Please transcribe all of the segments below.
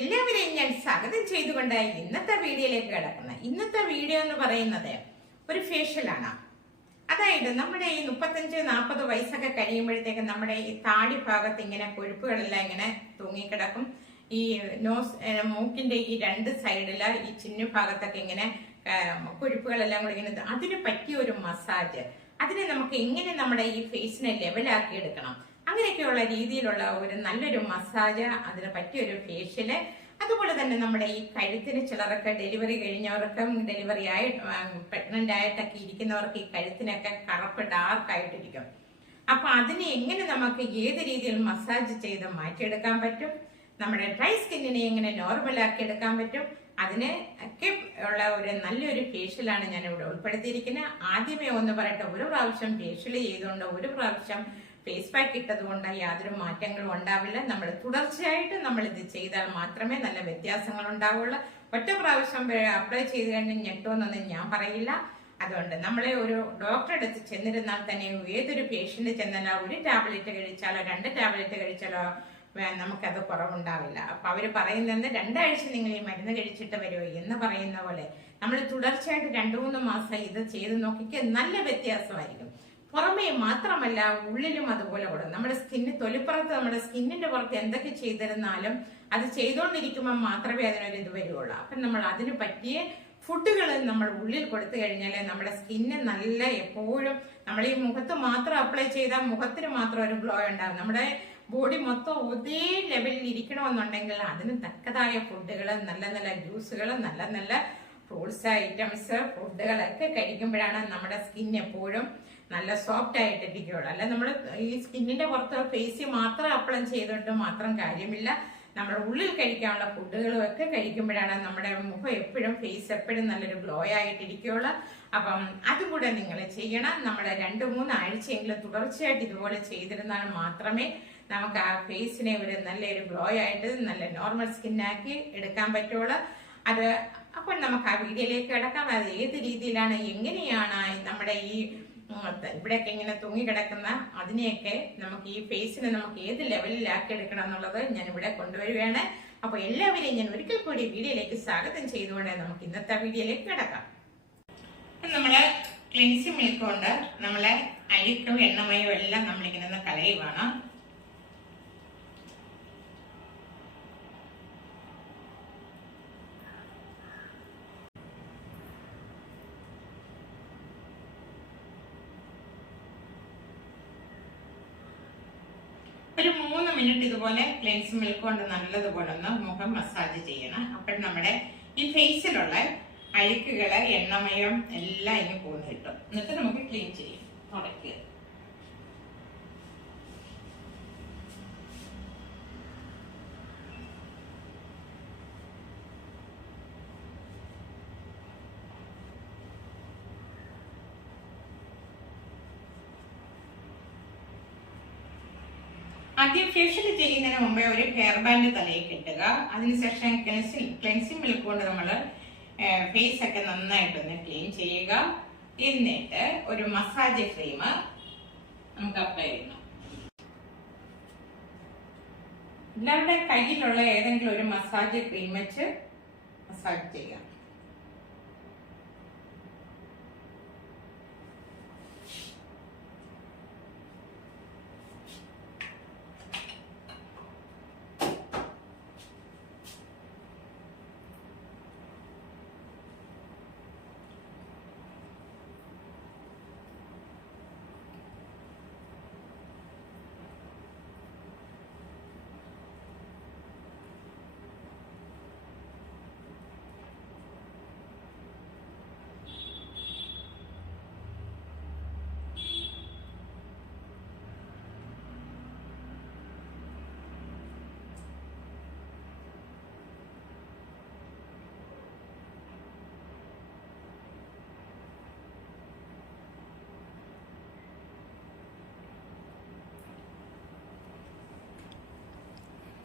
എല്ലാവരെയും ഞാൻ സ്വാഗതം ചെയ്തുകൊണ്ട് ഇന്നത്തെ വീഡിയോയിലേക്ക് കിടക്കുന്നത്. ഇന്നത്തെ വീഡിയോ എന്ന് പറയുന്നത് ഒരു ഫേഷ്യലാണ്. അതായത് നമ്മുടെ ഈ 35-40 വയസ്സൊക്കെ കഴിയുമ്പോഴത്തേക്ക് നമ്മുടെ ഈ താടി ഭാഗത്ത് ഇങ്ങനെ കൊഴുപ്പുകളെല്ലാം ഇങ്ങനെ തൂങ്ങിക്കിടക്കും. ഈ മൂക്കിന്റെ ഈ രണ്ട് സൈഡില് ഈ ചിന്നു ഭാഗത്തൊക്കെ ഇങ്ങനെ കൊഴുപ്പുകളെല്ലാം കൂടി ഇങ്ങനെ, അതിന് പറ്റിയ ഒരു മസാജ്, അതിനെ നമുക്ക് എങ്ങനെ നമ്മുടെ ഈ ഫേസിനെ ലെവലാക്കി എടുക്കണം, അങ്ങനെയൊക്കെയുള്ള രീതിയിലുള്ള ഒരു നല്ലൊരു മസാജ്, അതിന് പറ്റിയൊരു ഫേഷ്യല്. അതുപോലെ തന്നെ നമ്മുടെ ഈ കഴുത്തിന് ചിലർക്ക് ഡെലിവറി കഴിഞ്ഞവർക്കും ഡെലിവറി പ്രഗ്നന്റ് ആയിട്ടൊക്കെ ഇരിക്കുന്നവർക്ക് ഈ കഴുത്തിനൊക്കെ കറുപ്പ് ഡാർക്കായിട്ടിരിക്കും. അപ്പൊ അതിനെ എങ്ങനെ നമുക്ക് ഏത് രീതിയിൽ മസാജ് ചെയ്ത് മാറ്റിയെടുക്കാൻ പറ്റും, നമ്മുടെ ഡ്രൈ സ്കിന്നിനെ എങ്ങനെ നോർമലാക്കി എടുക്കാൻ പറ്റും, അതിന് ഒക്കെ ഉള്ള ഒരു നല്ലൊരു ഫേഷ്യലാണ് ഞാൻ ഇവിടെ ഉൾപ്പെടുത്തിയിരിക്കുന്നത്. ആദ്യമേ ഒന്ന് പറയട്ടെ, ഒരു പ്രാവശ്യം ഫേഷ്യൽ ചെയ്തുകൊണ്ട് ഒരു പ്രാവശ്യം ഫേസ് പാക്ക് ഇട്ടത് കൊണ്ട് യാതൊരു മാറ്റങ്ങളും ഉണ്ടാവില്ല. നമ്മൾ തുടർച്ചയായിട്ട് നമ്മൾ ഇത് ചെയ്താൽ മാത്രമേ നല്ല വ്യത്യാസങ്ങൾ ഉണ്ടാവുള്ളൂ. ഒറ്റ പ്രാവശ്യം അപ്ലൈ ചെയ്ത് കഴിഞ്ഞ് ഞെട്ടുമെന്നൊന്നും ഞാൻ പറയില്ല. അതുകൊണ്ട് നമ്മളെ ഒരു ഡോക്ടറെ അടുത്ത് ചെന്നിരുന്നാൽ തന്നെ ഏതൊരു പേഷ്യന്റ് ചെന്നാലോ ഒരു ടാബ്ലറ്റ് കഴിച്ചാലോ 2 ടാബ്ലറ്റ് കഴിച്ചാലോ നമുക്കത് കുറവുണ്ടാവില്ല. അപ്പൊ അവര് പറയുന്നത് 2 ആഴ്ച നിങ്ങൾ ഈ മരുന്ന് കഴിച്ചിട്ട് വരുമോ എന്ന് പറയുന്ന പോലെ നമ്മൾ തുടർച്ചയായിട്ട് 2-3 മാസം ഇത് ചെയ്ത് നോക്കിക്ക് നല്ല വ്യത്യാസമായിരിക്കും. പുറമേ മാത്രമല്ല, ഉള്ളിലും അതുപോലെ കൂടും. നമ്മുടെ തൊലിപ്പുറത്ത്, നമ്മുടെ സ്കിന്നിന്റെ പുറത്ത് എന്തൊക്കെ ചെയ്തിരുന്നാലും അത് ചെയ്തുകൊണ്ടിരിക്കുമ്പോൾ മാത്രമേ അതിനൊരു ഇത് വരുവുള്ളൂ. അപ്പം നമ്മൾ അതിന് പറ്റിയ ഫുഡുകൾ നമ്മൾ ഉള്ളിൽ കൊടുത്തു കഴിഞ്ഞാൽ നമ്മുടെ സ്കിന്ന് നല്ല, എപ്പോഴും നമ്മൾ ഈ മുഖത്ത് മാത്രം അപ്ലൈ ചെയ്താൽ മുഖത്തിന് മാത്രം ഒരു ഗ്ലോ ഉണ്ടാകും. നമ്മുടെ ബോഡി മൊത്തം ഒരേ ലെവലിൽ ഇരിക്കണമെന്നുണ്ടെങ്കിൽ അതിന് തക്കതായ ഫുഡുകൾ, നല്ല നല്ല ജ്യൂസുകൾ, നല്ല നല്ല ഫ്രൂട്ട്സ് ഐറ്റംസ്, ഫുഡുകളൊക്കെ കഴിക്കുമ്പോഴാണ് നമ്മുടെ സ്കിൻ എപ്പോഴും നല്ല സോഫ്റ്റ് ആയിട്ടിരിക്കുകയുള്ളൂ. അല്ല നമ്മൾ ഈ സ്കിന്നിന്റെ പുറത്ത് ഫേസിൽ മാത്രം അപ്ലൈ ചെയ്തിട്ട് മാത്രം കാര്യമില്ല. നമ്മുടെ ഉള്ളിൽ കഴിക്കാനുള്ള ഫുഡുകളും ഒക്കെ കഴിക്കുമ്പോഴാണ് നമ്മുടെ മുഖം എപ്പോഴും, ഫേസ് എപ്പോഴും നല്ലൊരു ഗ്ലോ ആയിട്ടിരിക്കുകയുള്ളൂ. അപ്പം അതും കൂടെ നിങ്ങൾ ചെയ്യണം. നമ്മുടെ 2-3 ആഴ്ചയെങ്കിലും തുടർച്ചയായിട്ട് ഇതുപോലെ ചെയ്തിരുന്നാൽ മാത്രമേ നമുക്ക് ആ ഫേസിനെ ഒരു നല്ലൊരു ഗ്ലോ ആയിട്ട് നല്ല നോർമൽ സ്കിന്നാക്കി എടുക്കാൻ പറ്റുള്ളൂ. അത് അപ്പോൾ നമുക്ക് ആ വീഡിയോയിലേക്ക് കിടക്കാം. അത് ഏത് രീതിയിലാണ്, എങ്ങനെയാണ് നമ്മുടെ ഈ ഇവിടെയൊക്കെ ഇങ്ങനെ തൂങ്ങിക്കിടക്കുന്ന അതിനെയൊക്കെ നമുക്ക് ഈ ഫേസിനെ നമുക്ക് ഏത് ലെവലിലാക്കി എടുക്കണം എന്നുള്ളത് ഞാൻ ഇവിടെ കൊണ്ടുവരികയാണ്. അപ്പൊ എല്ലാവരെയും ഞാൻ ഒരിക്കൽ കൂടി വീഡിയോയിലേക്ക് സ്വാഗതം ചെയ്തുകൊണ്ട് നമുക്ക് ഇന്നത്തെ വീഡിയോയിലേക്ക് കിടക്കാം. നമ്മള് ക്ലെൻസിങ് മിൽക്ക് കൊണ്ട് നമ്മളെ അഴുക്കും എണ്ണമയോ എല്ലാം നമ്മളിങ്ങനെ കളയുവാണ്. ഒരു 3 മിനിറ്റ് ഇതുപോലെ ക്ലെൻസിങ് മിൽക്ക് കൊണ്ട് നല്ലതുപോലെ ഒന്ന് മുഖം മസാജ് ചെയ്യണം. അപ്പോൾ നമ്മുടെ ഈ ഫേസിലുള്ള അഴുക്കുകള്, എണ്ണമയം എല്ലാം ഇനി പോന്ന് കിട്ടും. എന്നിട്ട് നമുക്ക് ക്ലീൻ ചെയ്യും, തുടയ്ക്കുക. ആദ്യം ഫേഷ്യൽ ചെയ്യുന്നതിന് മുമ്പേ ഒരു ഹെയർ ബാൻഡ് തലയിൽ കെട്ടുക. അതിനുശേഷം ക്ലെൻസിങ് മിൽക്ക് കൊണ്ട് നമ്മൾ ഫേസ് ഒക്കെ നന്നായിട്ടൊന്ന് ക്ലീൻ ചെയ്യുക. എന്നിട്ട് ഒരു മസാജ് ക്രീം നമുക്ക് അപ്ലൈ ചെയ്യണം. എല്ലാവരുടെ കയ്യിലുള്ള ഏതെങ്കിലും ഒരു മസാജ് ക്രീം വെച്ച് മസാജ് ചെയ്യാം.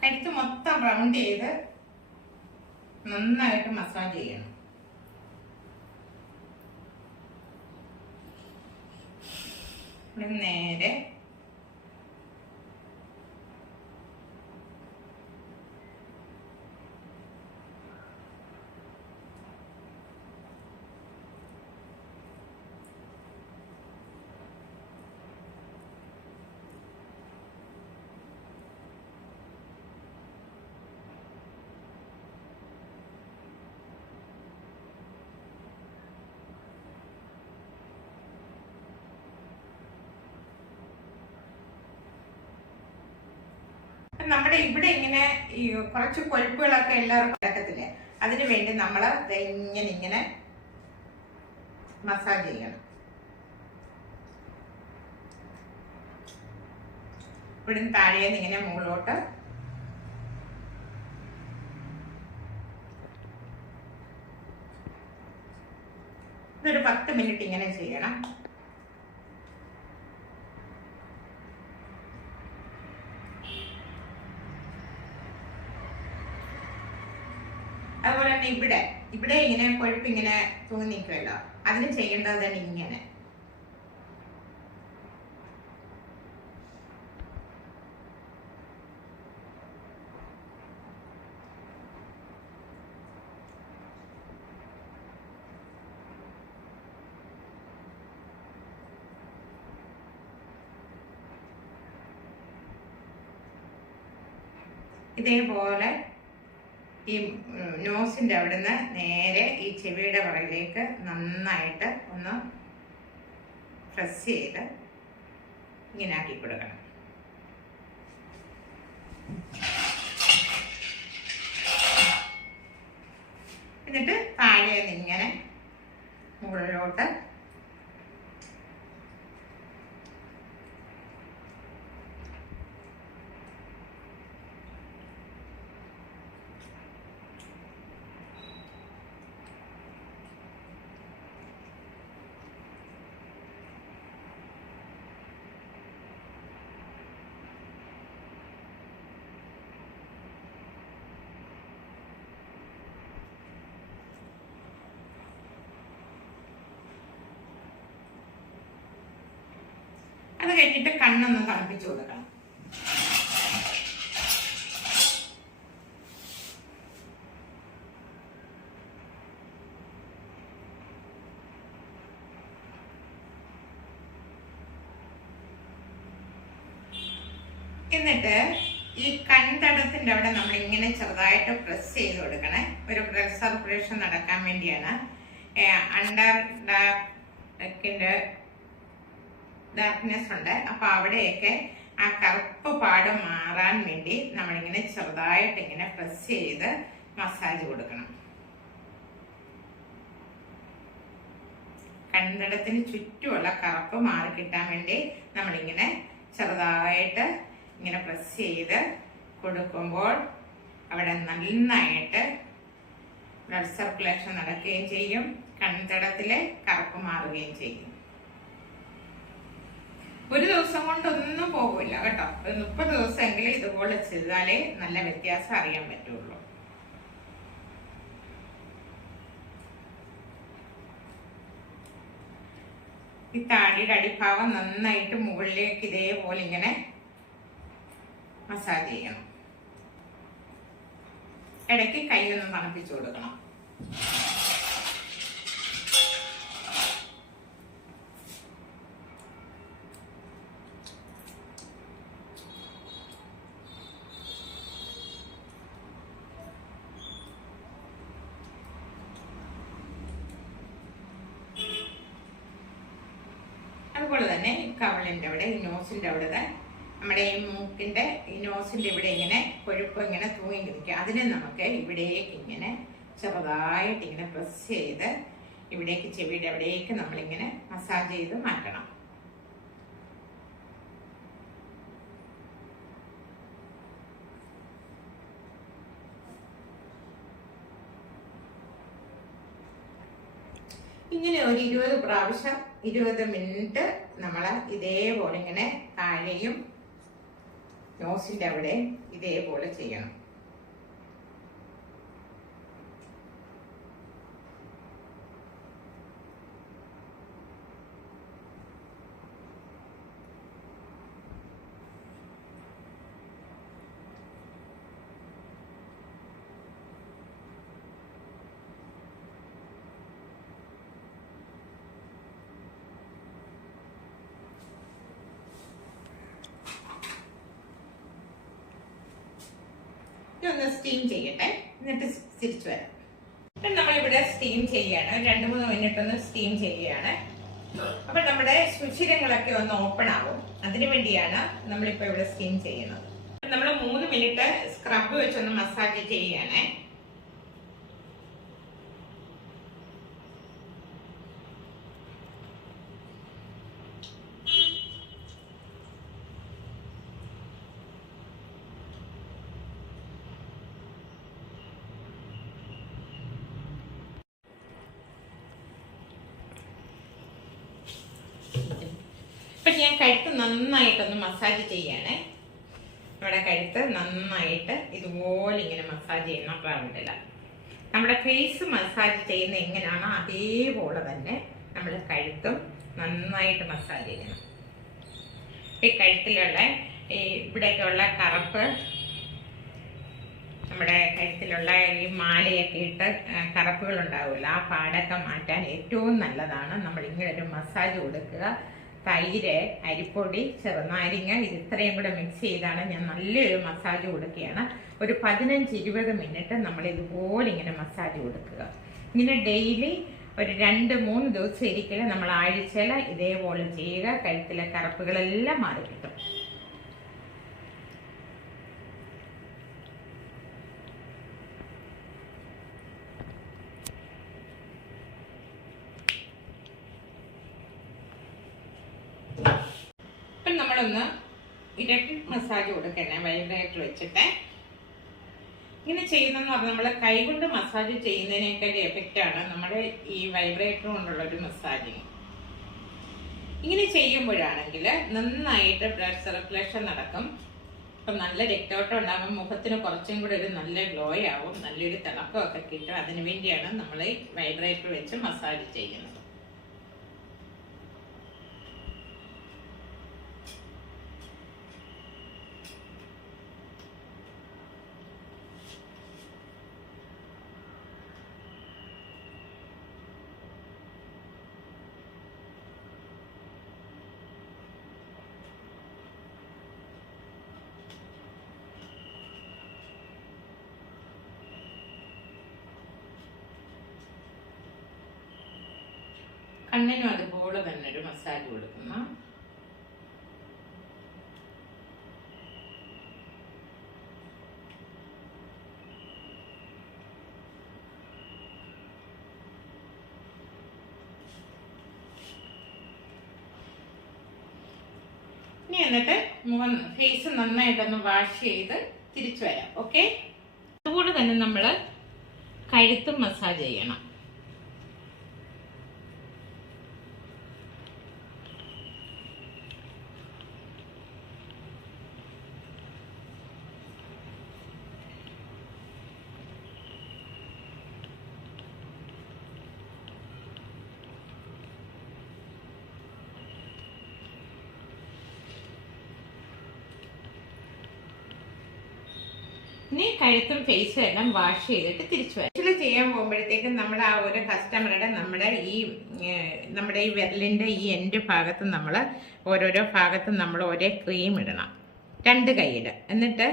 കഴുത്ത് മൊത്തം റൗണ്ട് ചെയ്ത് നന്നായിട്ട് മസാജ് ചെയ്യണം. നേരെ നമ്മുടെ ഇവിടെ ഇങ്ങനെ ഈ കുറച്ച് കൊഴുപ്പുകളൊക്കെ എല്ലാവർക്കും കിടക്കത്തില്ലേ, അതിനു വേണ്ടി നമ്മൾ ഇങ്ങനെ മസാജ് ചെയ്യണം. ഇവിടുന്ന് താഴേന്ന് ഇങ്ങനെ മുകളിലോട്ട് ഇതൊരു 10 മിനിറ്റ് ഇങ്ങനെ ചെയ്യണം. അതുപോലെ തന്നെ ഇവിടെ ഇങ്ങനെ കൊഴുപ്പ് ഇങ്ങനെ തൂങ്ങി നിൽക്കുമല്ലോ, അതിന് ചെയ്യേണ്ടത് തന്നെ ഇങ്ങനെ. ഇതേപോലെ ഈ നോസിൻ്റെ അവിടുന്ന് നേരെ ഈ ചെവിയുടെ പുറകിലേക്ക് നന്നായിട്ട് ഒന്ന് പ്രസ് ചെയ്ത് ഇങ്ങനെ ആക്കി കൊടുക്കണം. എന്നിട്ട് താഴെ ഇങ്ങനെ മുകളിലോട്ട് അത് കഴിഞ്ഞിട്ട് കണ്ണൊന്ന് തണുപ്പിച്ചു കൊടുക്കണം. എന്നിട്ട് ഈ കൺതടത്തിന്റെ അവിടെ നമ്മൾ ഇങ്ങനെ ചെറുതായിട്ട് പ്രസ് ചെയ്ത് കൊടുക്കണേ. ഒരു ബ്ലഡ് സർക്കുലേഷൻ നടക്കാൻ വേണ്ടിയാണ്. അണ്ടർ ഡാർക്കിന്റെ ഡാർക്ക്നെസ് ഉണ്ട്, അപ്പൊ അവിടെയൊക്കെ ആ കറുപ്പ് പാട് മാറാൻ വേണ്ടി നമ്മളിങ്ങനെ ചെറുതായിട്ട് ഇങ്ങനെ പ്രസ് ചെയ്ത് മസാജ് കൊടുക്കണം. കണ്ണടത്തിന് ചുറ്റുമുള്ള കറുപ്പ് മാറി കിട്ടാൻ വേണ്ടി നമ്മളിങ്ങനെ ചെറുതായിട്ട് ഇങ്ങനെ പ്രസ് ചെയ്ത് കൊടുക്കുമ്പോൾ അവിടെ നന്നായിട്ട് ബ്ലഡ് സർക്കുലേഷൻ നടക്കുകയും ചെയ്യും, കൺതടത്തിലെ കറുപ്പ് മാറുകയും ചെയ്യും. ഒരു ദിവസം കൊണ്ടൊന്നും പോകില്ല കേട്ടോ. ഒരു 30 ദിവസമെങ്കിലും ഇതുപോലെ ചെയ്താലേ നല്ല വ്യത്യാസം അറിയാൻ പറ്റുള്ളൂ. ഈ താടിയുടെ അടിഭാഗം നന്നായിട്ട് മുകളിലേക്ക് ഇതേപോലെ ഇങ്ങനെ മസാജ് ചെയ്യണം. ഇടയ്ക്ക് കൈ ഒന്ന് തണുപ്പിച്ചു കൊടുക്കണം. അതുപോലെ തന്നെ കവളിൻ്റെ അവിടെ, ഈ നോസിൻ്റെ അവിടെ, നമ്മുടെ ഈ മൂക്കിൻ്റെ ഈ നോസിൻ്റെ ഇവിടെ ഇങ്ങനെ കൊഴുപ്പ് ഇങ്ങനെ തൂങ്ങി നിൽക്കുക. അതിനെ നമുക്ക് ഇവിടേക്ക് ഇങ്ങനെ ചെറുതായിട്ട് ഇങ്ങനെ പ്രസ് ചെയ്ത് ഇവിടേക്ക് ചെവിയുടെ അവിടേക്ക് നമ്മളിങ്ങനെ മസാജ് ചെയ്ത് മാറ്റണം. ഇങ്ങനെ ഒരു 20 പ്രാവശ്യം 20 മിനിറ്റ് നമ്മൾ ഇതേപോലെ ഇങ്ങനെ താഴെയും നോസിന്റെ അവിടെ ഇതേപോലെ ചെയ്യണം. ഒന്ന് സ്റ്റീം ചെയ്യട്ടെ, എന്നിട്ട് തിരിച്ചു വരാം. നമ്മളിവിടെ സ്റ്റീം ചെയ്യാണ്, 2-3 മിനിറ്റ് ഒന്ന് സ്റ്റീം ചെയ്യുകയാണ്. അപ്പൊ നമ്മുടെ സുഷിരങ്ങളൊക്കെ ഒന്ന് ഓപ്പൺ ആവും, അതിനു വേണ്ടിയാണ് നമ്മളിപ്പോ ഇവിടെ സ്റ്റീം ചെയ്യുന്നത്. നമ്മൾ 3 മിനിറ്റ് സ്ക്രബ് വെച്ചൊന്ന് മസാജ് ചെയ്യണേ. ഇപ്പം ഞാൻ കഴുത്ത് നന്നായിട്ടൊന്ന് മസാജ് ചെയ്യണേ. നമ്മുടെ കഴുത്ത് നന്നായിട്ട് ഇതുപോലെ ഇങ്ങനെ മസാജ് ചെയ്യണം. റൗണ്ടില്ല നമ്മുടെ ഫേസ് മസാജ് ചെയ്യുന്ന എങ്ങനെയാണോ അതേപോലെ തന്നെ നമ്മുടെ കഴുത്തും നന്നായിട്ട് മസാജ് ചെയ്യണം. ഈ കഴുത്തിലുള്ള ഇവിടെയൊക്കെയുള്ള കറുപ്പ്, നമ്മുടെ കഴുത്തിലുള്ള ഈ മാലയൊക്കെ ഇട്ട് കറുപ്പുകൾ ഉണ്ടാവില്ല, ആ പാടൊക്കെ മാറ്റാൻ ഏറ്റവും നല്ലതാണ് നമ്മൾ ഇങ്ങനെ ഒരു മസാജ് കൊടുക്കുക. തൈര്, അരിപ്പൊടി, ചെറുനാരിങ്ങ ഇത്രയും കൂടെ മിക്സ് ചെയ്താണ് ഞാൻ നല്ലൊരു മസാജ് കൊടുക്കുകയാണ്. ഒരു 15-20 മിനിറ്റ് നമ്മൾ ഇതുപോലെ ഇങ്ങനെ മസാജ് കൊടുക്കുക. ഇങ്ങനെ ഡെയിലി ഒരു 2-3 ദിവസം ഇരിക്കലും നമ്മൾ ആഴ്ചയിൽ ഇതേപോലെ ചെയ്യുക. കഴുത്തിലെ കറുപ്പുകളെല്ലാം മാറി കിട്ടും. ഇപ്പം നമ്മളൊന്ന് ഇലക്ട്രിക് മസാജ് കൊടുക്കണേ, വൈബ്രേറ്റർ വെച്ചിട്ട്. ഇങ്ങനെ ചെയ്യുന്നതെന്ന് പറഞ്ഞാൽ നമ്മൾ കൈകൊണ്ട് മസാജ് ചെയ്യുന്നതിനേക്കാൾ എഫക്റ്റാണ് നമ്മുടെ ഈ വൈബ്രേറ്റർ കൊണ്ടുള്ള ഒരു മസാജിങ്. ഇങ്ങനെ ചെയ്യുമ്പോഴാണെങ്കിൽ നന്നായിട്ട് ബ്ലഡ് സർക്കുലേഷൻ നടക്കും. അപ്പം നല്ല രക്തോട്ടം ഉണ്ടാകും, മുഖത്തിന് കുറച്ചും കൂടെ ഒരു നല്ല ഗ്ലോ ആവും, നല്ലൊരു തിളക്കമൊക്കെ കിട്ടും. അതിനു വേണ്ടിയാണ് നമ്മൾ ഈ വൈബ്രേറ്റർ വെച്ച് മസാജ് ചെയ്യുന്നത്. കണ്ണിനും അതുപോലെ തന്നെ ഒരു മസാജ് കൊടുക്കുന്നു. ഇനി എന്നിട്ട് ഫേസ് നന്നായിട്ടൊന്ന് വാഷ് ചെയ്ത് തിരിച്ചു വരാം. ഓക്കെ, അതുപോലെ തന്നെ നമ്മൾ കഴുത്തും മസാജ് ചെയ്യണം. ഇനി കഴുത്തും ഫേസും എല്ലാം വാഷ് ചെയ്തിട്ട് തിരിച്ചു വരാം. ഫേഷ്യൽ ചെയ്യാൻ പോകുമ്പോഴത്തേക്കും നമ്മുടെ ആ ഒരു കസ്റ്റമറുടെ നമ്മുടെ ഈ വിരലിൻ്റെ ഈ എൻഡ് ഭാഗത്ത് നമ്മൾ ഓരോരോ ഭാഗത്തും നമ്മൾ ഒരേ ക്രീം ഇടണം 2 കൈയിൽ. എന്നിട്ട്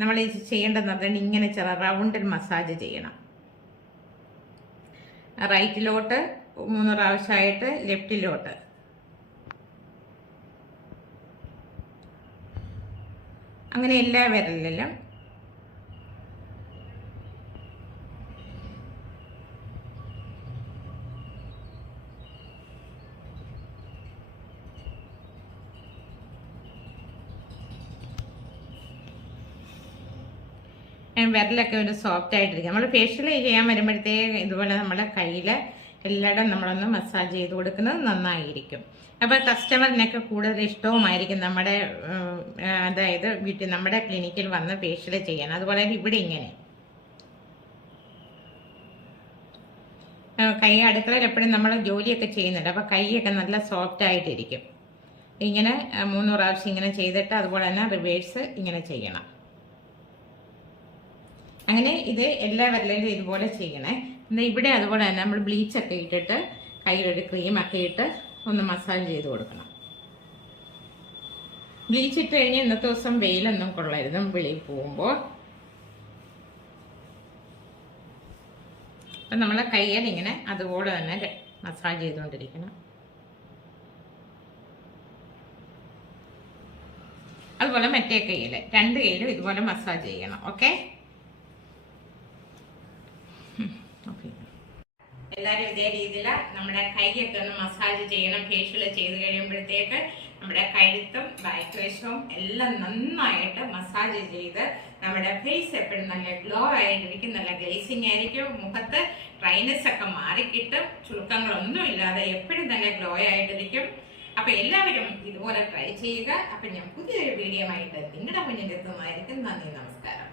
നമ്മൾ ചെയ്യേണ്ടതെന്ന് പറഞ്ഞാൽ ഇങ്ങനെ റൗണ്ടിൽ മസാജ് ചെയ്യണം. റൈറ്റിലോട്ട് 3 പ്രാവശ്യമായിട്ട്, ലെഫ്റ്റിലോട്ട്. അങ്ങനെ എല്ലാ വിരലിലും വിരലൊക്കെ ഒരു സോഫ്റ്റ് ആയിട്ടിരിക്കും. നമ്മൾ ഫേഷ്യൽ ചെയ്യാൻ വരുമ്പോഴത്തേക്ക് ഇതുപോലെ നമ്മുടെ കയ്യിൽ എല്ലായിടും നമ്മളൊന്ന് മസാജ് ചെയ്ത് കൊടുക്കുന്നത് നന്നായിരിക്കും. അപ്പോൾ കസ്റ്റമറിനൊക്കെ കൂടുതൽ ഇഷ്ടവുമായിരിക്കും നമ്മുടെ അതായത് വീട്ടിൽ നമ്മുടെ ക്ലിനിക്കിൽ വന്ന് ഫേഷ്യൽ ചെയ്യാൻ. അതുപോലെ ഇവിടെ ഇങ്ങനെ കൈ അടുക്കളയിൽ എപ്പോഴും നമ്മൾ ജോലിയൊക്കെ ചെയ്യുന്നുണ്ട്, അപ്പോൾ കൈയൊക്കെ നല്ല സോഫ്റ്റ് ആയിട്ടിരിക്കും. ഇങ്ങനെ 3 പ്രാവശ്യം ഇങ്ങനെ ചെയ്തിട്ട് അതുപോലെ തന്നെ റിവേഴ്സ് ഇങ്ങനെ ചെയ്യണം. അങ്ങനെ ഇത് എല്ലാ വിരലിലും ഇതുപോലെ ചെയ്യണേ. എന്നാൽ ഇവിടെ അതുപോലെ തന്നെ നമ്മൾ ബ്ലീച്ചൊക്കെ ഇട്ടിട്ട് കയ്യിലൊരു ക്രീമൊക്കെ ഇട്ട് ഒന്ന് മസാജ് ചെയ്ത് കൊടുക്കണം. ബ്ലീച്ച് ഇട്ട് കഴിഞ്ഞ് ഇന്നത്തെ ദിവസം വെയിലൊന്നും കൊള്ളരുത് വെളിയിൽ പോകുമ്പോൾ. അപ്പം നമ്മളെ കയ്യിൽ ഇങ്ങനെ അതുപോലെ തന്നെ മസാജ് ചെയ്തുകൊണ്ടിരിക്കണം. അതുപോലെ മറ്റേ കൈയിൽ 2 കൈയിലും ഇതുപോലെ മസാജ് ചെയ്യണം. ഓക്കെ, എല്ലാവരും ഇതേ രീതിയിൽ നമ്മുടെ കൈയൊക്കെ ഒന്ന് മസാജ് ചെയ്യണം. ഫേഷ്യൽ ചെയ്ത് കഴിയുമ്പോഴത്തേക്ക് നമ്മുടെ കഴുത്തും ബാക്ക് വശവും എല്ലാം നന്നായിട്ട് മസാജ് ചെയ്ത് നമ്മുടെ ഫേസ് എപ്പോഴും നല്ല ഗ്ലോ ആയിട്ടിരിക്കും, നല്ല ഗ്ലേസിങ് ആയിരിക്കും. മുഖത്ത് ഡ്രൈനെസ് ഒക്കെ മാറിക്കിട്ടും, ചുളുക്കങ്ങളൊന്നും ഇല്ലാതെ എപ്പോഴും നല്ല ഗ്ലോ ആയിട്ടിരിക്കും. അപ്പൊ എല്ലാവരും ഇതുപോലെ ട്രൈ ചെയ്യുക. അപ്പൊ ഞാൻ പുതിയൊരു വീഡിയോ ആയിട്ട് നിങ്ങളുടെ മുന്നിൽ എത്തുന്നതായിരിക്കും. നന്ദി, നമസ്കാരം.